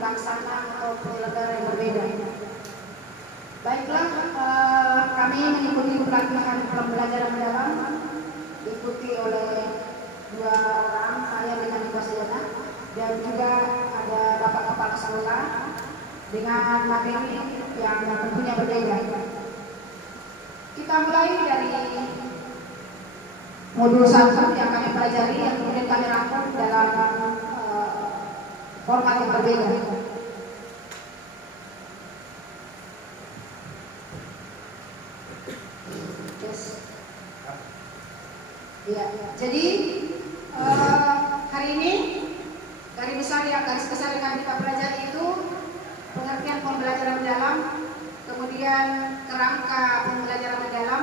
pelaksana atau penyelenggara yang berbeda. Baiklah, kami mengikuti pelatihan pembelajaran mendalam diikuti oleh 2 orang, saya dengan Ibu Sajana, dan juga ada Bapak Kepala Sekolah dengan materi yang tentunya berbeda. Kita mulai dari modul 1 yang kami pelajari, yang kemudian kami rangkum dalam format yang berbeda. Ya, jadi hari ini garis besar yang kita pelajari itu pengertian pembelajaran mendalam, kemudian kerangka pembelajaran mendalam,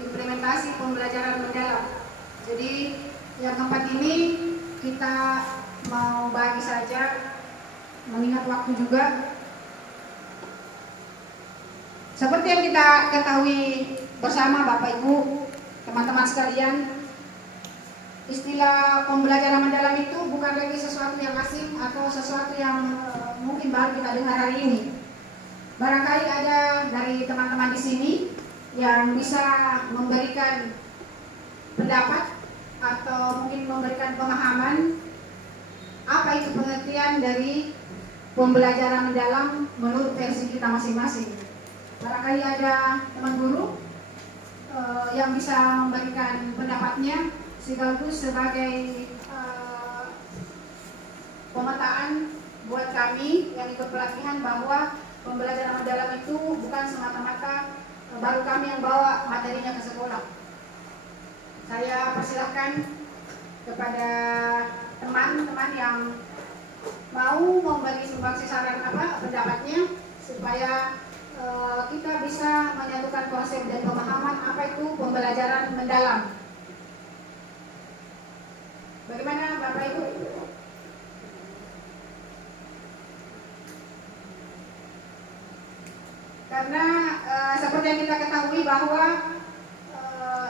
implementasi pembelajaran mendalam. Jadi yang keempat ini kita mau bagi saja, mengingat waktu juga. Seperti yang kita ketahui bersama Bapak Ibu, teman-teman sekalian, istilah pembelajaran mendalam itu bukan lagi sesuatu yang asing atau sesuatu yang mungkin baru kita dengar hari ini. Barangkali ada dari teman-teman di sini yang bisa memberikan pendapat atau mungkin memberikan pemahaman apa itu pengertian dari pembelajaran mendalam menurut versi kita masing-masing. Barangkali ada teman guru yang bisa memberikan pendapatnya sekaligus sebagai pemetaan buat kami yang ikut pelatihan bahwa pembelajaran mendalam itu bukan semata-mata baru kami yang bawa materinya ke sekolah. Saya persilahkan kepada teman-teman yang mau memberi sumbangsi saran pendapatnya supaya kita bisa menyatukan konsep dan pemahaman apa itu pembelajaran mendalam. Bagaimana Bapak Ibu? Karena seperti yang kita ketahui bahwa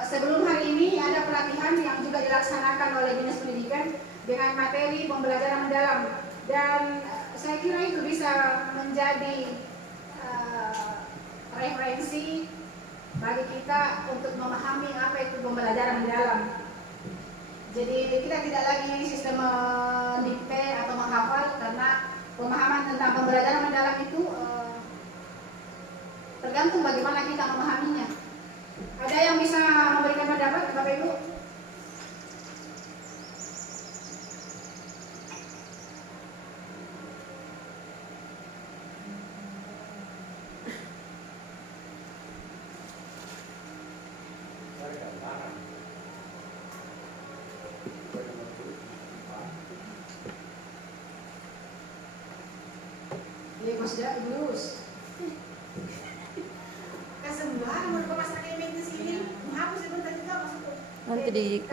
sebelum hari ini ada pelatihan yang juga dilaksanakan oleh Dinas Pendidikan dengan materi pembelajaran mendalam, dan saya kira itu bisa menjadi referensi bagi kita untuk memahami apa itu pembelajaran mendalam. Jadi kita tidak lagi sistem dikte atau menghafal, karena pemahaman tentang pembelajaran mendalam itu tergantung bagaimana kita memahaminya. Ada yang bisa memberikan pendapat, Bapak Ibu?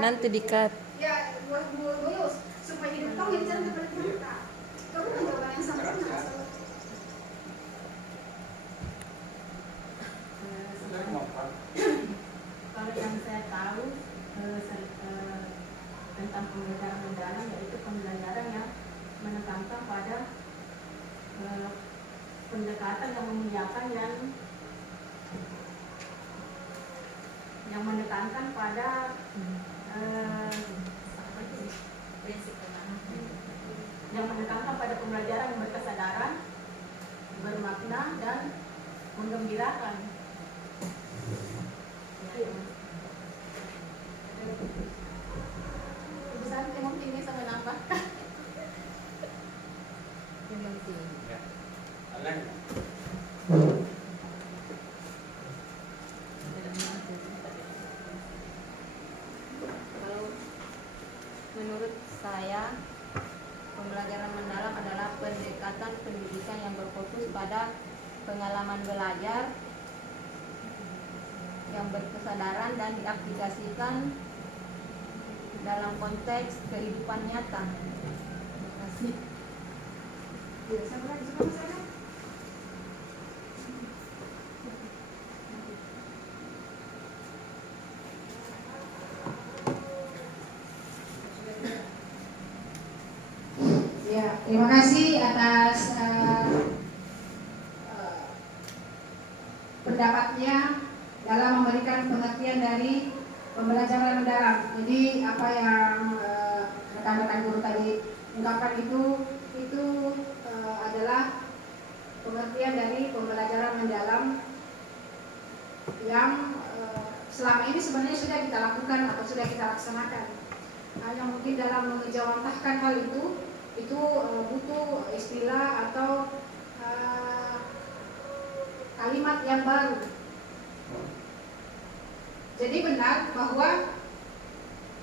Nanti di-cut. Ya, buat lulus supaya hidup kamu jadi jangan seperti kita. Kamu mencoba yang sempurna. Kalau yang saya tahu tentang pembelajaran mendalam, yaitu pembelajaran yang menekankan pada pendekatan yang memuliakan, yang menekankan pada yang menekankan pada pembelajaran yang berkesadaran, bermakna, dan menggembirakan. Ibu Santi mungkin bisa menambahkan. Menurut saya, pembelajaran mendalam adalah pendekatan pendidikan yang berfokus pada pengalaman belajar yang berkesadaran dan diaplikasikan dalam konteks kehidupan nyata. Terima kasih. Ya, terima kasih atas pendapatnya dalam memberikan pengertian dari pembelajaran mendalam. Jadi apa yang rekan-rekan guru tadi ungkapkan itu adalah pengertian dari pembelajaran mendalam yang selama ini sebenarnya sudah kita lakukan atau sudah kita laksanakan. Hanya mungkin dalam mengejawantahkan hal itu butuh istilah atau kalimat yang baru. Jadi benar bahwa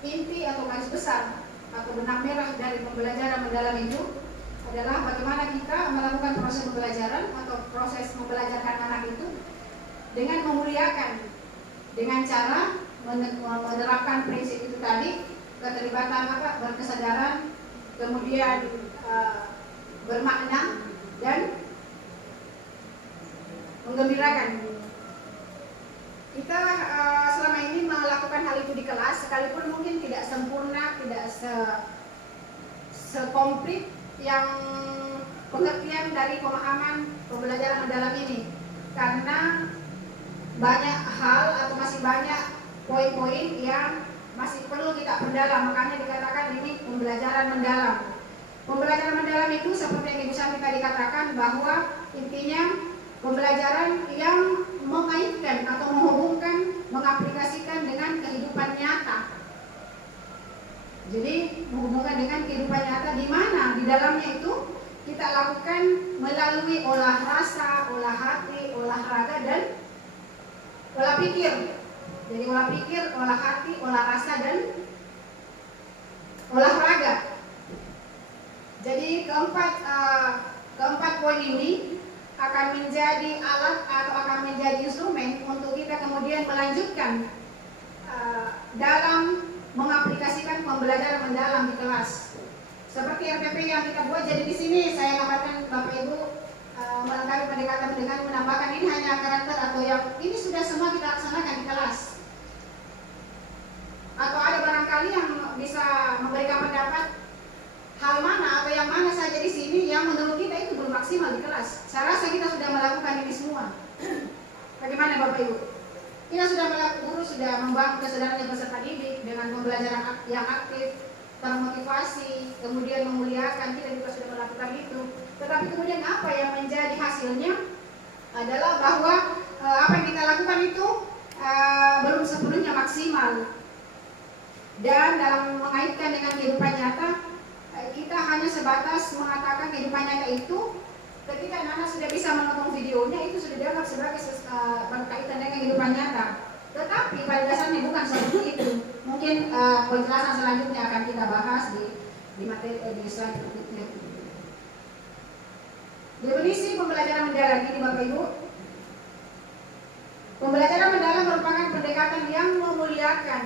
inti atau garis besar atau benang merah dari pembelajaran mendalam itu adalah bagaimana kita melakukan proses pembelajaran atau proses membelajarkan anak itu dengan memuliakan, dengan cara menerapkan prinsip itu tadi, keterlibatan berkesadaran, kemudian bermakna dan menggembirakan. Kita selama ini melakukan hal itu di kelas, sekalipun mungkin tidak sempurna, tidak sekomplit yang pengertian dari pemahaman pembelajaran mendalam ini, karena banyak hal atau masih banyak poin-poin yang masih perlu kita perdalam. Makanya dikatakan ini pembelajaran mendalam. Pembelajaran mendalam itu seperti yang Ibu Santi tadi katakan, bahwa intinya pembelajaran yang mengaitkan atau menghubungkan, mengaplikasikan dengan kehidupan nyata. Jadi menghubungkan dengan kehidupan nyata, di mana di dalamnya itu kita lakukan melalui olah rasa, olah hati, olah raga, dan olah pikir. Jadi olah pikir, olah hati, olah rasa, dan olah raga. Jadi keempat poin ini akan menjadi alat atau akan menjadi instrumen untuk kita kemudian melanjutkan dalam mengaplikasikan pembelajaran mendalam di kelas. Seperti RPP yang kita buat. Jadi di sini saya gambarkan Bapak Ibu melengkapi pendekatan dengan menambahkan ini hanya karakter atau yang ini sudah semua kita laksanakan di kelas. Atau ada barangkali yang bisa memberikan pendapat hal mana atau yang mana saja di sini yang menurut kita itu belum maksimal di kelas. Saya rasa kita sudah melakukan ini semua. Bagaimana Bapak Ibu? Kita sudah melakukan, guru sudah membangun kesadaran peserta didik dengan pembelajaran yang aktif, termotivasi, kemudian memuliakan, kita juga sudah melakukan itu. Tetapi kemudian apa yang menjadi hasilnya adalah bahwa apa yang kita lakukan itu belum sepenuhnya maksimal. Dan dalam mengaitkan dengan kehidupan nyata, kita hanya sebatas mengatakan kehidupan nyata itu ketika anak-anak sudah bisa menonton videonya, itu sudah dianggap sebagai berkaitan dengan kehidupan nyata. Tetapi pada dasarnya bukan seperti itu. Mungkin penjelasan selanjutnya akan kita bahas di materi di slide berikutnya. Definisi pembelajaran mendalam ini Bapak Ibu. Pembelajaran mendalam merupakan pendekatan yang memuliakan.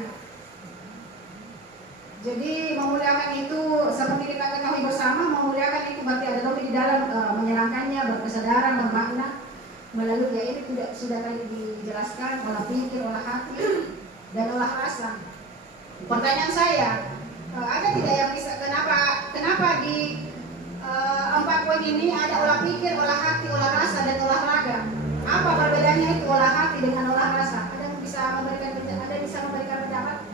Jadi memuliakan itu seperti kita ketahui bersama, memuliakan itu berarti ada topik di dalam menyenangkannya, berkesadaran, bermakna, melalui ya ini sudah tadi dijelaskan, olah pikir, olah hati, dan olah rasa. Pertanyaan saya, ada tidak yang bisa kenapa di 4 poin ini ada olah pikir, olah hati, olah rasa, dan olah raga? Apa perbedaannya itu olah hati dengan olah rasa? Ada yang bisa memberikan pendapat?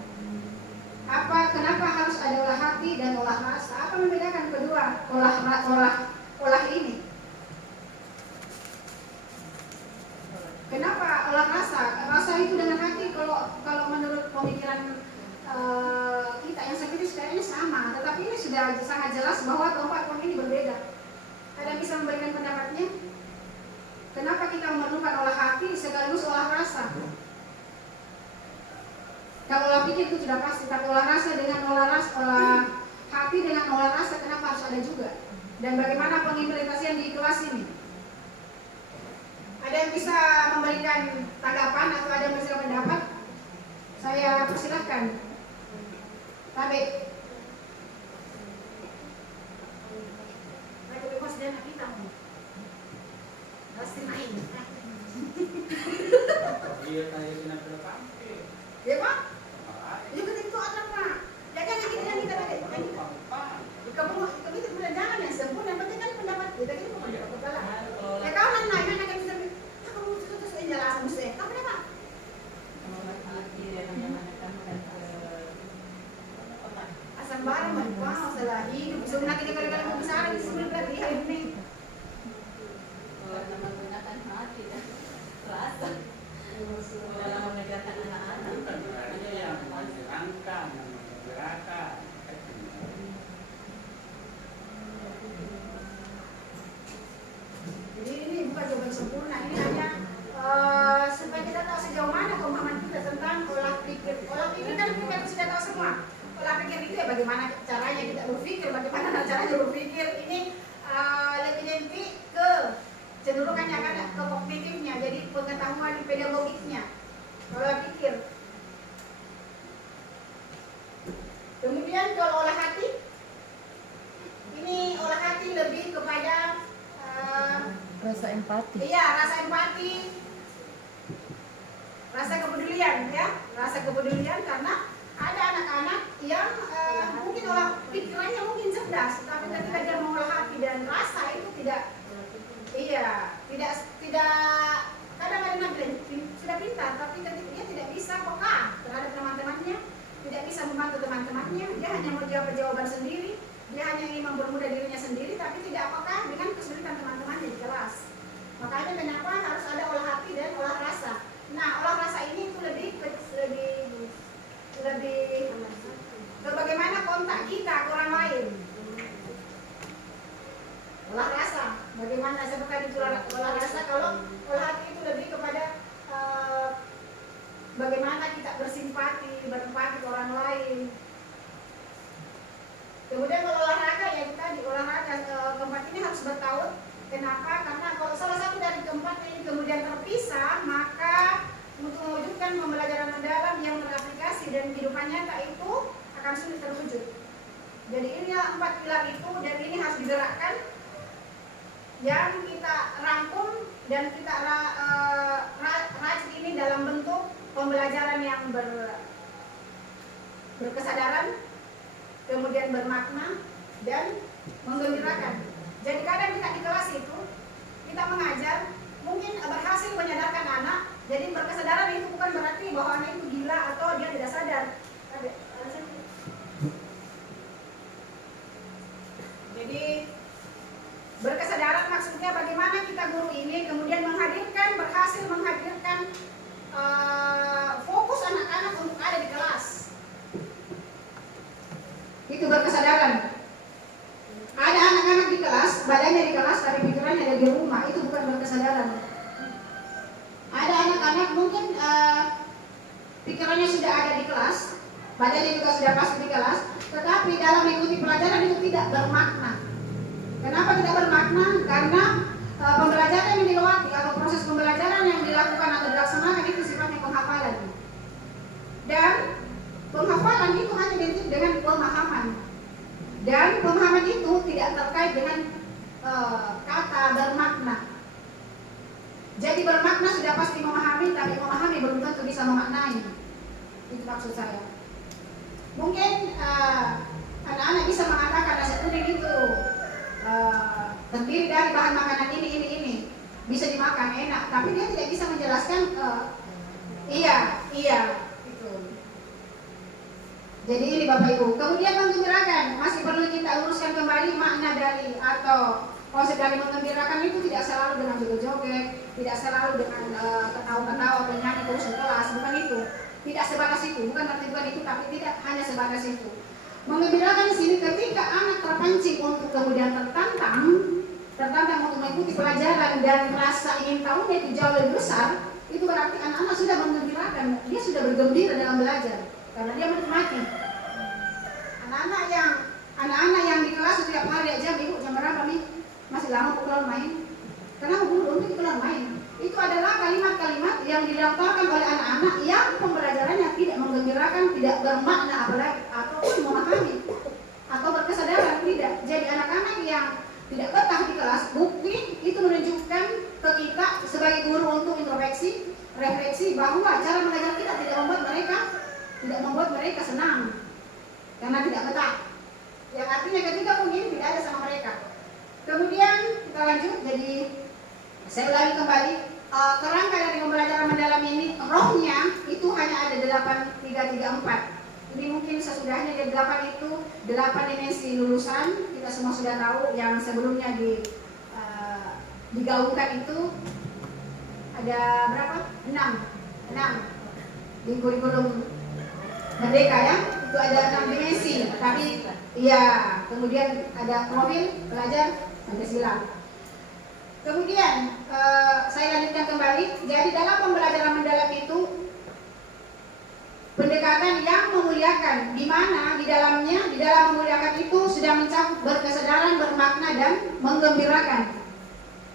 Kenapa harus ada olah hati dan olah rasa? Apa membedakan kedua olah ini? Kenapa olah rasa? Rasa itu dengan hati kalau menurut pemikiran kita yang seperti kayaknya sama, tetapi ini sudah sangat jelas bahwa keempat poin ini berbeda. Ada yang bisa memberikan pendapatnya? Kenapa kita memerlukan olah hati sekaligus olah rasa? Kalau olah pikir itu sudah pasti, tapi olah rasa dengan olah hati dengan olah rasa kenapa harus ada juga? Dan bagaimana pengimplementasian di kelas ini? Ada yang bisa memberikan tanggapan atau ada yang bisa pendapat? Saya persilahkan. Tabe. Saya bebas dan kita. Pasti main. Iya, saya sudah berapa? Ya Pak? Itu kita itu anak Pak. Jangan kita kamu itu jangan yang Wow, salah hidup. Sebenarnya kita kali-kali besar ini sebenarnya hidup nih. Karena menggunakan hati dan rasa dalam mengajarkan anak-anak. Bukan hanya yang menyenangkan, yang menggerakkan. Jadi ini bukan jawaban sempurna, ini hanya supaya kita tahu sejauh mana pemahaman kita tentang olah pikir. Olah pikir kan kita sudah tahu semua. Olah pikir itu ya bagaimana caranya kita berpikir, bagaimana caranya berpikir. Ini lebih nanti ke cenderungannya kan ke kognitifnya, jadi pengetahuan pedagogiknya. Olah pikir. Kemudian kalau olah hati, ini olah hati lebih kepada Rasa empati. iya, rasa empati, rasa kepedulian ya, rasa kepedulian karena ada anak-anak yang mungkin olah pikirannya mungkin cerdas, tapi ketika dia mengolah hati dan rasa itu tidak, iya, tidak kadang-kadang sudah pintar, tapi ketika dia tidak bisa peka terhadap teman-temannya, tidak bisa membantu teman-temannya, dia hanya mau jawab jawaban sendiri. Dia hanya ingin mempermudah dirinya sendiri, tapi tidak apakah dengan kesulitan teman-temannya di kelas. Makanya kenapa harus ada olah hati dan olah rasa. Nah, olah rasa ini itu lebih ke bagaimana kontak kita ke orang lain. Olah rasa, bagaimana seperti itu olah rasa. Kalau olah hati itu lebih kepada bagaimana kita bersimpati, berempati ke orang lain. Kemudian kalau olahraga ya kita di olahraga keempat ini harus bertaut. Kenapa? Karena kalau salah satu dari keempat ini kemudian terpisah, maka untuk mewujudkan pembelajaran mendalam yang teraplikasi dan kehidupan nyata itu akan sulit terwujud. Jadi ini 4 pilar itu dan ini harus digerakkan. Yang kita rangkum dan kita racik ini dalam bentuk pembelajaran yang berkesadaran, kemudian bermakna dan menggembirakan. Jadi kadang kita di kelas itu kita mengajar mungkin berhasil menyadarkan anak. Jadi berkesadaran itu bukan berarti bahwa anak itu gila atau dia tidak sadar. Jadi berkesadaran maksudnya bagaimana kita guru ini kemudian berhasil menghadirkan fokus anak-anak untuk ada di kelas. Itu berkesadaran. Ada anak-anak di kelas, badannya di kelas, tapi pikirannya ada di rumah. Itu bukan berkesadaran. Ada anak-anak mungkin pikirannya sudah ada di kelas, badannya juga sudah pasti di kelas, tetapi dalam mengikuti pelajaran itu tidak bermakna. Kenapa tidak bermakna? Karena pembelajaran yang dilewati atau proses pembelajaran yang dilakukan atau dilaksanakan itu sifatnya penghafalan. Dan penghafalan itu hanya identik dengan pemahaman. Dan pemahaman itu tidak terkait dengan kata bermakna. Jadi bermakna sudah pasti memahami, tapi memahami belum tentu bisa memaknai. Itu maksud saya. Mungkin anak-anak bisa mengatakan nasi kuning itu terdiri dari bahan makanan ini, bisa dimakan enak, tapi dia tidak bisa menjelaskan iya. Jadi ini Bapak Ibu. Kemudian menggembirakan, masih perlu kita luruskan kembali makna dari atau konsep dari menggembirakan itu tidak selalu dengan joget-joget, tidak selalu dengan ketawa-ketawa, bernyanyi terus di kelas, bukan itu. Tidak sebatas itu, bukan arti bukan itu, tapi tidak hanya sebatas itu. Menggembirakan di sini ketika anak terpancing untuk kemudian tertantang untuk mengikuti pelajaran dan rasa ingin tahunya itu jauh lebih besar, itu berarti anak-anak sudah menggembirakan, dia sudah bergembira dalam belajar. Karena dia menikmati. Anak-anak yang di kelas setiap hari diajak, ibu jam berapa nih? Masih lama pulang main. Kenapa bu? Untuk pulang main. Itu adalah kalimat-kalimat yang dilontarkan oleh anak-anak yang pembelajarannya tidak menggembirakan, tidak bermakna apalagi ataupun memahami atau berkesadaran tidak. Jadi anak-anak yang tidak betah di kelas, bukti itu menunjukkan ke kita sebagai guru untuk introspeksi, refleksi bahwa cara mengajar kita tidak membuat mereka senang karena tidak betah. Yang artinya ketika mungkin tidak ada sama mereka. Kemudian kita lanjut. Jadi saya ulangi kembali kerangka dari pembelajaran mendalam ini, rohnya itu hanya ada 8, 3, 3, 4. Ini Ini mungkin sesudahnya di 8 itu 8 dimensi lulusan. Kita semua sudah tahu yang sebelumnya digaungkan itu ada berapa? 6 di kurikulum Merdeka ya. Itu ada 6 dimensi. Tapi iya, kemudian ada profil pelajar Pancasila. Kemudian saya lanjutkan kembali. Jadi dalam pembelajaran mendalam itu pendekatan yang memuliakan, di mana di dalam memuliakan itu sudah mencakup berkesadaran, bermakna dan menggembirakan.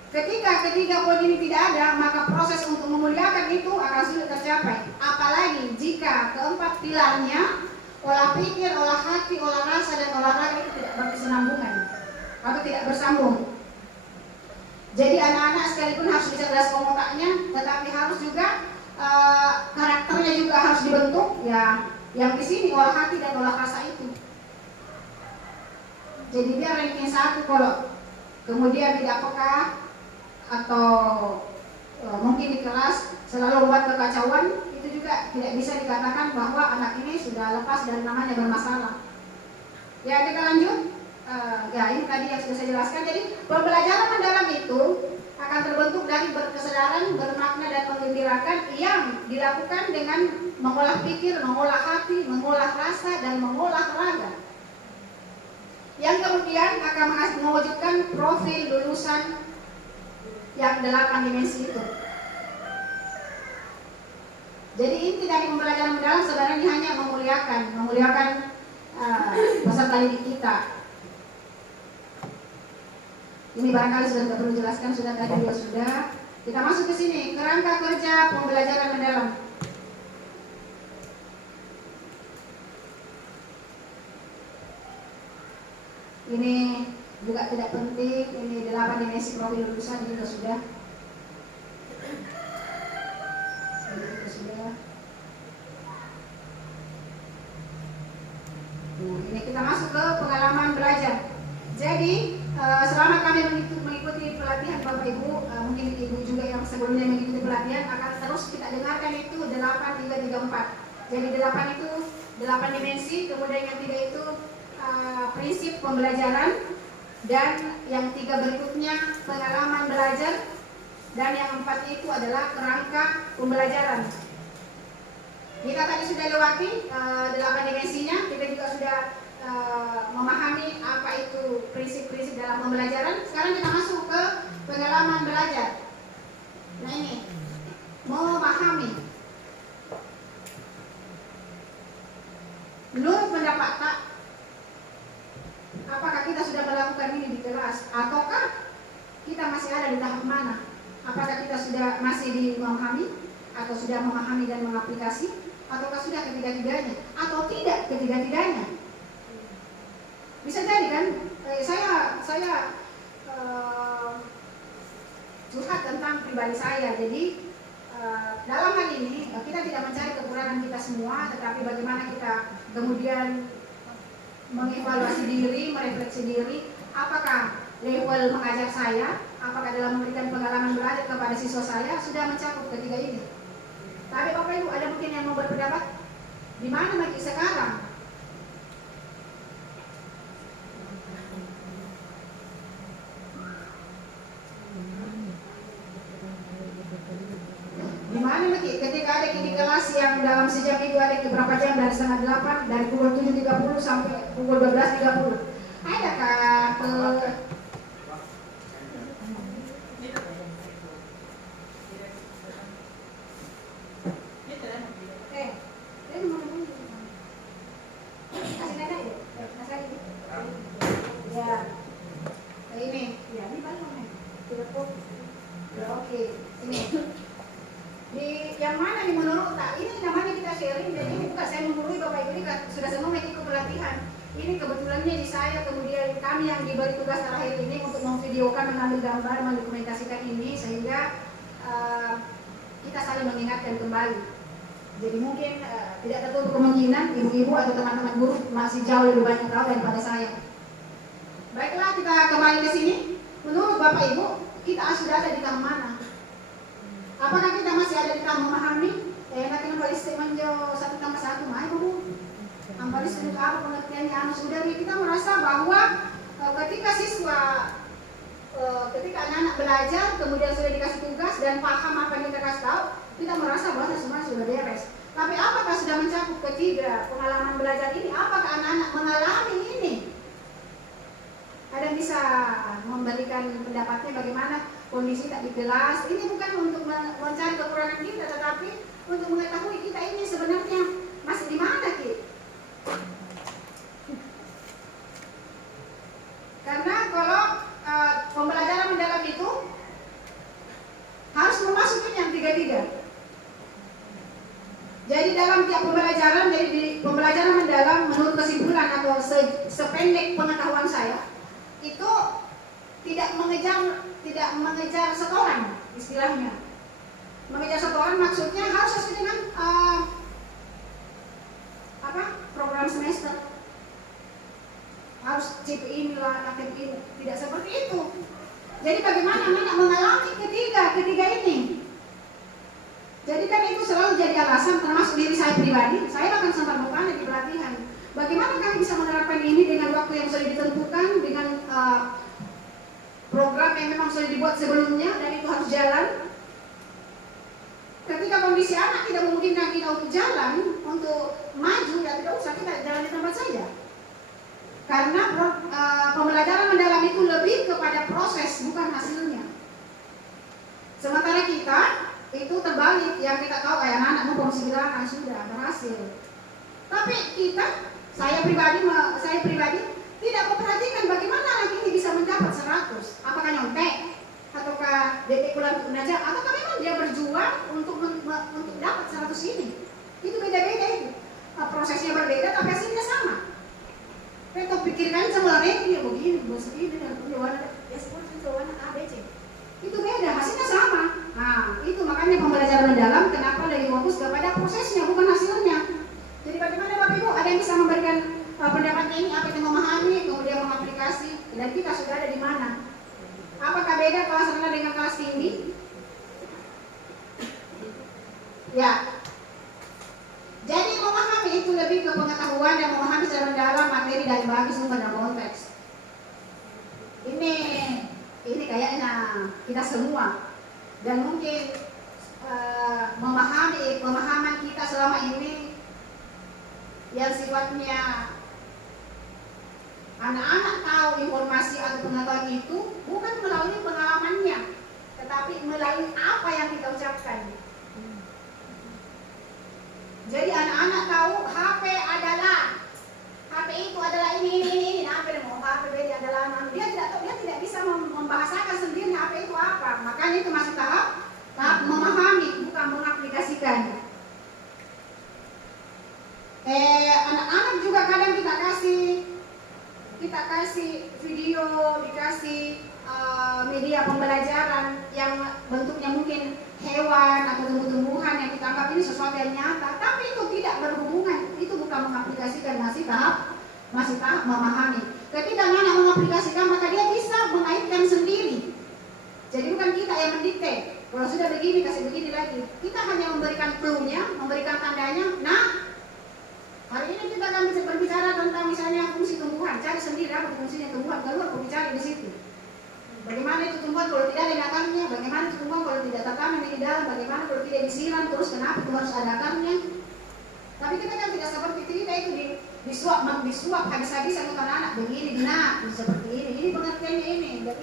Ketika ketiga poin ini tidak ada, maka proses untuk memuliakan itu akan sulit tercapai. Apalagi jika keempat pilarnya, olah pikir, olah hati, olah rasa dan olah raga itu tidak berkesinambungan atau tidak bersambung. Jadi anak-anak sekalipun harus dicerdaskan otaknya, tetapi harus juga karakternya juga harus dibentuk ya. Yang di sini olah hati dan olah rasa itu. Jadi biar ranking 1 kalau kemudian tidak peka atau mungkin di kelas selalu membuat kekacauan, itu juga tidak bisa dikatakan bahwa anak ini sudah lepas dari namanya bermasalah. Ya kita lanjut. Ya ini tadi yang sudah saya jelaskan. Jadi pembelajaran mendalam itu akan terbentuk dari berkesadaran, bermakna dan menggembirakan yang dilakukan dengan mengolah pikir, mengolah hati, mengolah rasa dan mengolah raga. Yang kemudian akan mewujudkan profil lulusan yang 8 dimensi itu. Jadi inti dari pembelajaran mendalam sebenarnya hanya memuliakan peserta didik kita. Ini barangkali sudah tidak perlu jelaskan, sudah tadi juga sudah. Kita masuk ke sini, kerangka kerja pembelajaran mendalam. Ini juga tidak penting, ini 8 dimensi profil lulusan juga sudah. Ini kita masuk ke pengalaman belajar. Jadi selama kami mengikuti pelatihan Bapak Ibu, mungkin Ibu juga yang sebelumnya mengikuti pelatihan akan terus kita dengarkan itu 8, 3, 3, 4. Jadi 8 itu 8 dimensi, kemudian yang 3 itu prinsip pembelajaran, dan yang 3 berikutnya pengalaman belajar, dan yang 4 itu adalah kerangka pembelajaran. Kita tadi sudah lewati 8 dimensinya, kita juga sudah memahami apa itu prinsip-prinsip dalam pembelajaran. Sekarang kita masuk ke pengalaman belajar. Nah ini, memahami. Menurut pendapat tak, apakah kita sudah melakukan ini di kelas, ataukah kita masih ada di tahap mana? Apakah kita sudah masih di memahami, atau sudah memahami dan mengaplikasi, ataukah sudah ketiga-tiganya, atau tidak ketiga-tiganya? Bisa jadi kan, saya curhat tentang pribadi saya. Jadi dalam hal ini kita tidak mencari kekurangan kita semua, tetapi bagaimana kita kemudian mengevaluasi diri, merefleksi diri. Apakah level mengajar saya, apakah dalam memberikan pengalaman belajar kepada siswa saya sudah mencakup ketiga ini? Tapi Bapak Ibu ada mungkin yang mau berpendapat, di mana bagi sekarang? Di mana lagi ketika ada di kelas yang dalam sejam itu ada beberapa jam, dari setengah 8, dari pukul 7.30 sampai pukul 12.30. Adakah yang mana nih menurut tak? Ini namanya kita sharing, jadi ini bukan saya menggurui Bapak Ibu, ini sudah semua mengikuti pelatihan. Ini kebetulannya di saya, kemudian kami yang diberi tugas terakhir ini untuk memvideokan, mengambil gambar, mendokumentasikan ini, sehingga kita saling mengingatkan kembali. Jadi mungkin tidak tertutup kemungkinan ibu-ibu atau teman-teman guru masih jauh lebih banyak tahu daripada saya. Baiklah, kita kembali ke sini. Menurut Bapak Ibu, kita sudah ada di tahap mana? Apakah kita masih ada di tahap memahami? Nanti kembali menjauh 1+1, mah Bu? Ampari sudah apa pengertiannya anu sudah kita merasa bahwa ketika siswa ketika anak-anak belajar kemudian sudah dikasih tugas dan paham apa yang kita kasih tahu, kita merasa bahwa semua sudah beres. Tapi apakah sudah mencakup ketiga pengalaman belajar ini? Apakah anak-anak mengalami ini? Ada yang bisa memberikan pendapatnya bagaimana kondisi tak di kelas? Ini bukan untuk mencari kekurangan kita, tetapi untuk mengetahui kita ini sebenarnya masih di mana, Ki? Karena kalau pembelajaran mendalam itu harus memasuki yang tiga-tiga. Jadi dalam tiap pembelajaran, jadi di pembelajaran mendalam menurut kesimpulan atau sependek pengetahuan saya itu tidak mengejar setoran istilahnya. Mengejar setoran maksudnya harus sesuai dengan program semester. Harus CPI nilai KTP, tidak seperti itu. Jadi bagaimana anak mengalami ketiga ini? Jadi kan itu selalu jadi alasan, termasuk diri saya pribadi. Saya akan sempat bertanya di pelatihan, bagaimana kami bisa menerapkan ini dengan waktu yang sudah ditentukan, dengan program yang memang sudah dibuat sebelumnya dan itu harus jalan. Ketika kondisi anak tidak memungkinkan kita untuk jalan, untuk maju, ya tidak usah, kita jalan di tempat saja. Karena pembelajaran mendalam itu lebih kepada proses, bukan hasilnya. Sementara kita itu terbalik, yang kita tahu kayak anak mau silakan sudah berhasil. Tapi saya pribadi tidak memperhatikan bagaimana anak ini bisa mendapat 100. Apakah nyontek, ataukah dedek pulang aja, ataukah memang dia berjuang untuk dapat 100 ini? Itu beda-beda itu. Prosesnya berbeda, tapi hasilnya sama. Kita pikirkan sebenarnya dia begini dan penjualan ya seperti penjualan ABC. Itu beda, hasilnya sama. Nah, itu makanya pembelajaran mendalam kenapa lebih fokus kepada prosesnya bukan hasilnya. Jadi bagaimana Bapak Ibu ada yang bisa memberikan pendapatnya ini, apa yang memahami, kemudian mengaplikasi, dan kita sudah ada di mana? Apakah beda kelas rendah dengan kelas tinggi? Ya. Jadi memahami itu lebih ke pengetahuan dan memahami secara mendalam materi dari bagi sumber dan konteks. Ini kayaknya kita semua dan mungkin pemahaman kita selama ini yang sifatnya anak-anak tahu informasi atau pengetahuan itu bukan melalui pengalamannya, tetapi melalui apa yang kita ucapkan. Jadi anak-anak tahu HP itu adalah ini. Nah, HP adalah dia tidak tahu, dia tidak bisa membahasakan sendiri HP itu apa. Makanya itu masih tahap memahami, bukan mengaplikasikan. Anak-anak juga kadang kita kasih video, dikasih media pembelajaran yang bentuknya mungkin hewan atau tumbuh-tumbuhan yang kita anggap ini sesuatu yang nyata, tapi itu tidak berhubungan, itu bukan mengaplikasikan, masih tahap memahami. Ketika anak mengaplikasikan maka dia bisa mengaitkan sendiri. Jadi bukan kita yang mendikte. Kalau sudah begini kasih begini lagi. Kita hanya memberikan clue-nya, memberikan tandanya. Nah, hari ini kita akan berbicara tentang misalnya fungsi tumbuhan. Cari sendiri apa fungsinya tumbuhan, keluar bicara di situ. Bagaimana itu tumbuhan kalau tidak ada akarnya, bagaimana itu tumbuhan kalau tidak tertanam di dalam, bagaimana kalau tidak disiram, terus kenapa itu harus ada akarnya. Tapi kita kan tidak seperti itu, kita itu disuap habis-habisan untuk anak begini, seperti ini pengertiannya ini. Dan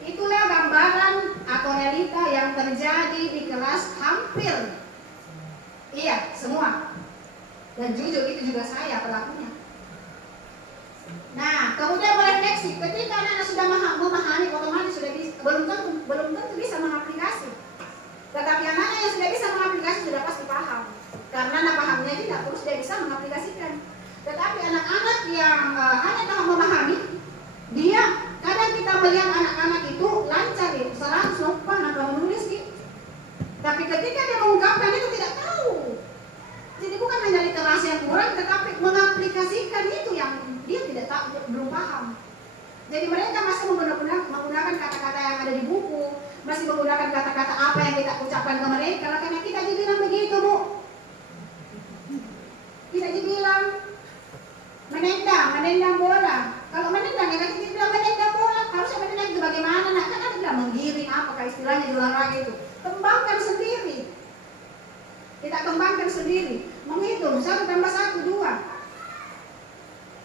itulah gambaran atau realita yang terjadi di kelas hampir. Iya, semua. Dan jujur itu juga saya pelakunya. Nah, kemudian merefleksi. Ketika anak sudah memahami, otomatis sudah belum tentu bisa mengaplikasi. Tetapi anak yang sudah bisa mengaplikasi sudah pasti paham. Karena anak pahamnya tidak terus dia bisa mengaplikasikan. Tetapi anak-anak yang hanya tahu memahami, dia kadang kita melihat anak-anak itu lancar ya, 100 lupa apa menulis gitu. Tapi ketika dia mengungkapkan itu tidak tahu. Jadi bukan hanya literasi yang kurang, tetapi mengaplikasikan itu yang dia tidak tahu, belum paham. Jadi mereka masih menggunakan kata-kata yang ada di buku, masih menggunakan kata-kata apa yang kita ucapkan ke mereka. Karena kita juga bilang begitu, Bu. Kita juga bilang menendang bola. Kalau menendang, ya kan kita bilang menendang bola, harusnya menendang itu bagaimana? Nah, kan ada bilang menggiring apa kayak istilahnya di olahraga itu. Kembangkan sendiri. Kita kembangkan sendiri. Menghitung 1 tambah 1, 2.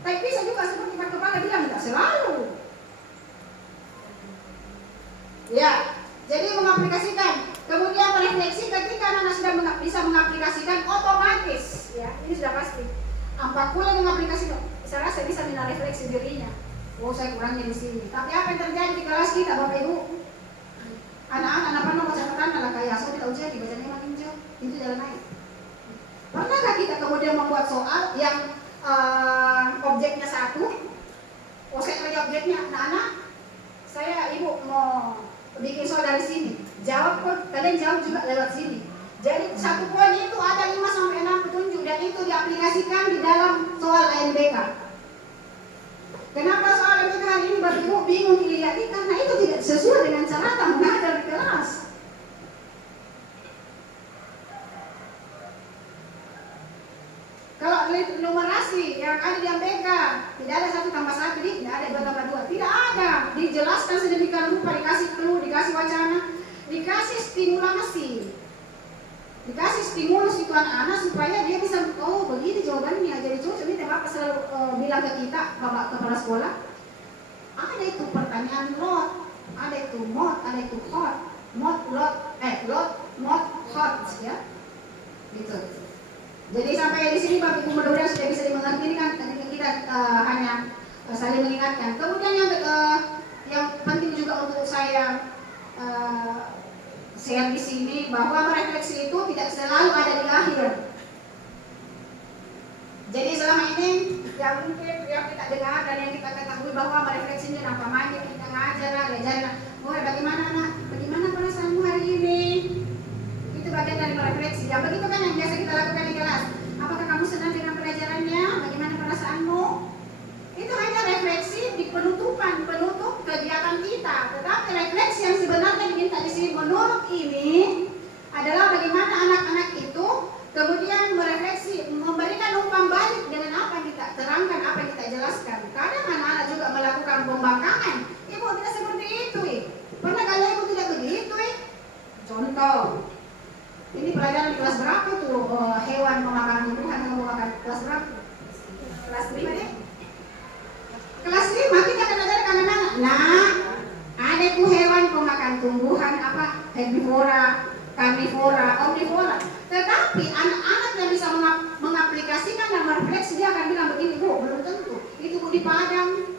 Tapi bisa juga seperti Pak Kepala bilang, tidak selalu. Ya, jadi mengaplikasikan. Kemudian merefleksi ketika anak sudah bisa mengaplikasikan otomatis. Ya, ini sudah pasti. Apapun yang mengaplikasikan, saya rasa bisa merefleksi dirinya. Oh, saya kurangnya di sini. Tapi apa yang terjadi di kelas kita, Bapak Ibu? Anak-anak apa nomor catatan kalau kayak so kita ujian dibacanya makin jauh, itu jalan naik. Pernahkah kita kemudian membuat soal yang objeknya 1, saya lagi objeknya, anak-anak, saya ibu mau bikin soal dari sini, jawab kok, kalian jawab juga lewat sini. Jadi 1 poin itu ada 5 sampai 6 petunjuk dan itu diaplikasikan di dalam soal ANBK. Kenapa soal ANBK hari ini Bapak Ibu bingung dilihat? Karena itu tidak sesuai dengan cara mengajar di kelas. Kalau numerasi yang ada di ANBK tidak ada 1 tambah 1, tidak ada 2 tambah 2, tidak ada. Dijelaskan sedemikian rupa, dikasih clue, dikasih wacana, dikasih stimulasi. Dikasih stimulus itu anak-anak supaya dia bisa, oh begini jawabannya. Jadi cocok ini Bapak selalu bilang ke kita, Bapak kepala sekolah, ada itu pertanyaan lot, ada itu mod, ada itu hot, mod, lot, mod, hot, ya, gitu. Jadi sampai di sini Bapak Ibu mudah-mudahan sudah bisa dimengerti. Ini kan kita hanya saling mengingatkan. Kemudian yang penting juga untuk saya share di sini bahwa merefleksi itu tidak selalu ada di akhir. Jadi selama ini yang mungkin yang kita dengar dan yang kita ketahui bahwa merefleksinya apa manja kita ngajar, bagaimana anak, bagaimana perasaanmu hari ini? Itu bagian dari merefleksi. Yang begitu kan yang biasa kita lakukan di kelas. Apakah kamu senang dengan pelajarannya? Bagaimana perasaanmu? Itu hanya refleksi di penutup kegiatan kita. Tetapi refleksi yang sebenarnya diminta di sini menurut ini adalah bagaimana anak-anak itu kemudian merefleksi, memberikan umpan balik dengan apa yang kita terangkan, apa yang kita jelaskan. Kadang anak-anak juga melakukan pembangkangan. Ibu tidak seperti itu. Pernah kalian ibu tidak begitu? Contoh, ini pelajaran di kelas berapa tuh? Hewan memakan tumbuhan atau memakan kelas berapa? Kelas 5 deh. Kelas 5 kita akan ajarkan anak-anak. Nah, ada itu hewan pemakan tumbuhan apa? Herbivora, karnivora, omnivora. Tetapi anak-anak yang bisa mengaplikasikan dan merefleksi dia akan bilang begini, Bu, belum tentu. Itu Bu di Padang,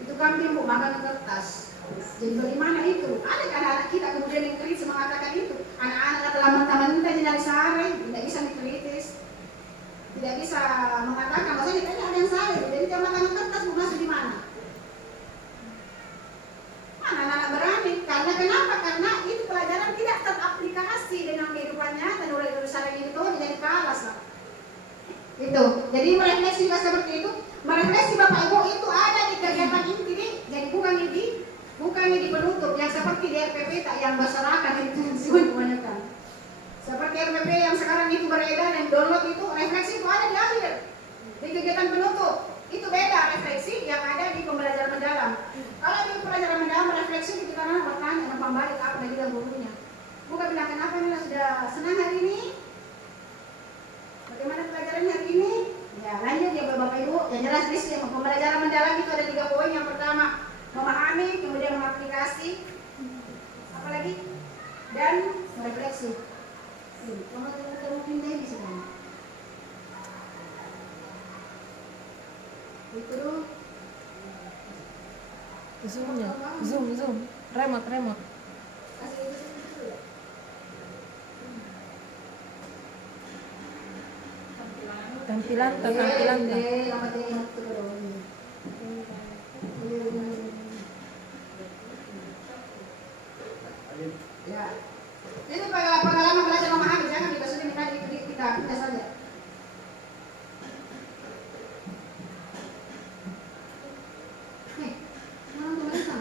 itu kambing Bu makan kertas. Jadi bagaimana itu? Ada kan anak kita kemudian yang kritis mengatakan itu. Anak-anak telah mentah-mentah jadi sare, tidak bisa dikritis. Tidak bisa mengatakan, maksudnya kayaknya ada yang sare, jadi dia makan kertas Bu masuk di mana? Mana anak-anak berani? Karena kenapa? Karena itu pelajaran tidak teraplikasi dengan kehidupan nyata. Nurul sare itu jadi kalas lah. Itu. Jadi merefleksi juga seperti itu. Merefleksi Bapak Ibu itu ada di kegiatan inti, jadi bukannya di penutup yang seperti di RPP tak yang masyarakat itu kebanyakan. Seperti RPP yang sekarang itu beredar dan download itu refleksi itu ada di akhir. Di kegiatan penutup itu beda refleksi yang ada di pembelajaran mendalam. Kalau di pembelajaran mendalam refleksi kita anak bertanya dan pembalik apa dari dalam gurunya. Bukan bilang kenapa Nila sudah senang hari ini? Bagaimana pelajaran hari ini? Ya lanjut ya Bapak Ibu. Yang jelas di sini pembelajaran mendalam itu ada 3 poin. Yang pertama memahami, kemudian mengaplikasi, apalagi dan merefleksi. Kamu pindah di sini. Itu dulu. Zoom, remote. Tampilan. Ya. Itu pengalaman belajar memahami, jangan kita sudah minta kita saja. Mana tulisan?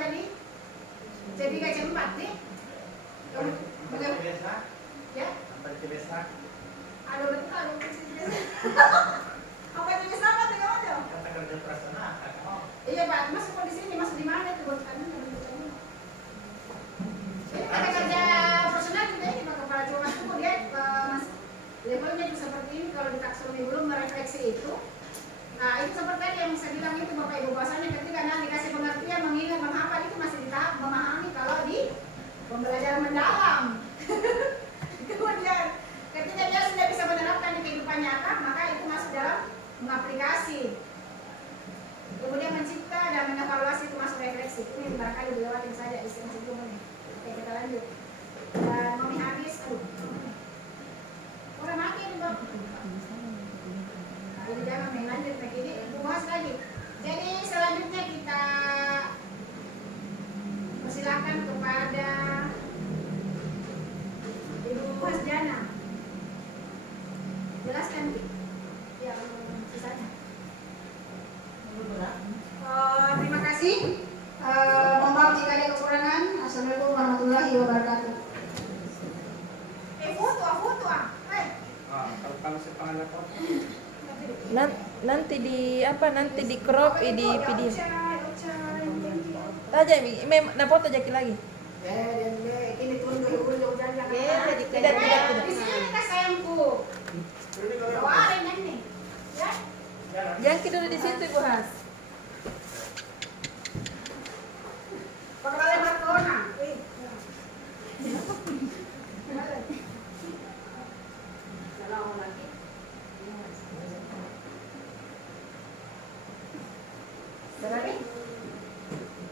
ada di jadi kaca 4 nih. Benar. Ya? Sampai ke desa. Ada betul ada apa itu sama tuh kamu tuh? Kata kerja prasarana. Oh, Iya Pak, masuk di sini, masuk di mana itu buat kami? Ini kata kerja personal juga ini Pak Kepala cuma mas tuh dia mas levelnya itu seperti ini kalau di taksonomi belum merefleksi itu. Nah itu seperti tadi yang saya bilang itu Bapak Ibu bahasanya ketika nanti dikasih pengertian mengingat menghafal itu masih di tahap memahami kalau di pembelajaran mendalam. Kemudian ketika dia sudah bisa menerapkan di kehidupan nyata maka itu masuk dalam mengaplikasi. Kemudian mencipta dan mengevaluasi itu masuk refleksi. Ini barangkali dilewatin saja istilah sebelumnya. Oke kita lanjut. Dan mami habis. Udah mati ini Bang. Jadi jangan main lanjut lagi ini bahas lagi. Jadi selanjutnya kita persilakan kepada Ibu Hasjana. Jelaskan ya sisanya. Terima kasih. Mohon maaf jika ada kekurangan. Assalamualaikum warahmatullahi wabarakatuh. Foto ah. kalau sepanjang lapor. Nanti di apa? Nanti di crop di video. Aja na foto jaki lagi. Ini turun dulu jangan. Tidak. Di sini kita sayangku. Wah, ini nih. Ya. Jangki dulu di situ Ibu Has. Pakai Marcona. Salam lagi. Berarti?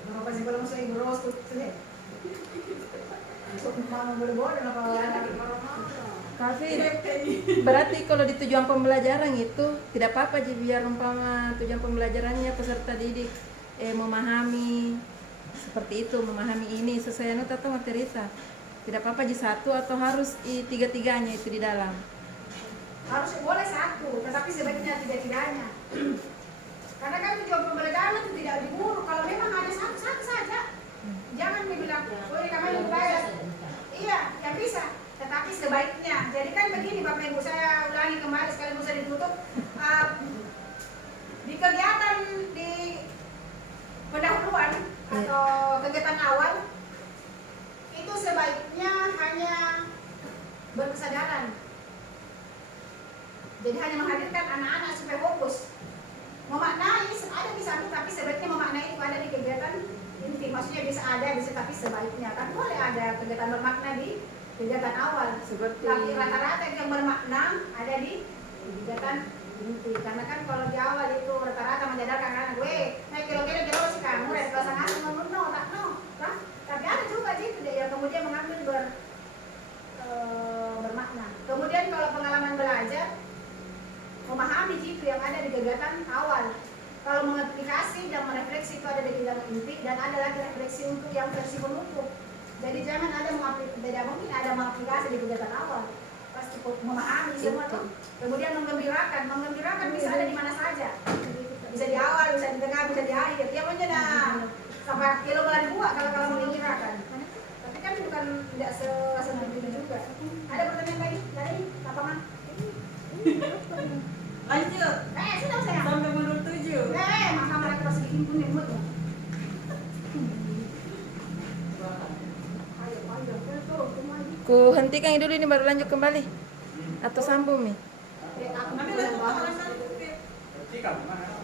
Nama pasti kalau saya beros tuh deh. Masuk mau boleh-boleh apa anak Kafe. Berarti kalau di tujuan pembelajaran itu tidak apa-apa jadi biar umpama tujuan pembelajarannya peserta didik memahami seperti itu, memahami ini sesuai nota atau materita. Tidak apa-apa jadi satu atau harus tiga-tiganya itu di dalam. harus boleh satu, tetapi sebaiknya tiga-tiganya. Karena kan tujuan pembelajaran itu tidak diburu. Kalau memang ada satu saja, jangan dibilang, oh ini kami belajar. Iya, yang bisa. Tetapi sebaiknya. Jadi kan begini Bapak Ibu, saya ulangi kembali sekali bisa ditutup. Di kegiatan di pendahuluan atau kegiatan awal itu sebaiknya hanya berkesadaran. Jadi hanya menghadirkan anak-anak supaya fokus. Memaknai ada di satu, tapi sebaiknya memaknai itu ada di kegiatan inti. Maksudnya bisa ada, bisa tapi sebaiknya. Kan boleh ada kegiatan bermakna di kegiatan awal. Tapi rata-rata yang bermakna ada di kegiatan inti. Karena kan kalau di awal itu rata-rata menyadarkan anak gue, naik kilo-kilo sih kamu, dari kelas ngasih no, tak no. Kan? Tapi ada juga gitu deh yang kemudian mengambil bermakna. Kemudian kalau pengalaman belajar, memahami itu yang ada di kegiatan awal. Kalau mengaplikasi dan merefleksi itu ada di kegiatan inti dan ada lagi refleksi untuk yang versi penutup. Jadi jangan ada mungkin ada mengaplikasi di kegiatan awal. Pasti memahami semua tuh. Kemudian menggembirakan bisa ada di mana saja. Bisa di awal, bisa di tengah, bisa di akhir. Dia punya sampai kilo bulan dua kalau menggembirakan. Tapi kan bukan tidak seperti itu juga. Ada pertanyaan lagi dari lapangan? Lanjut. Sudah saya. Sampai menurut 7. Maka mereka pasti himpun yang mutu. Ku hentikan dulu ini baru lanjut kembali. Atau sambung nih? Nanti lanjut. Berarti kamu mana?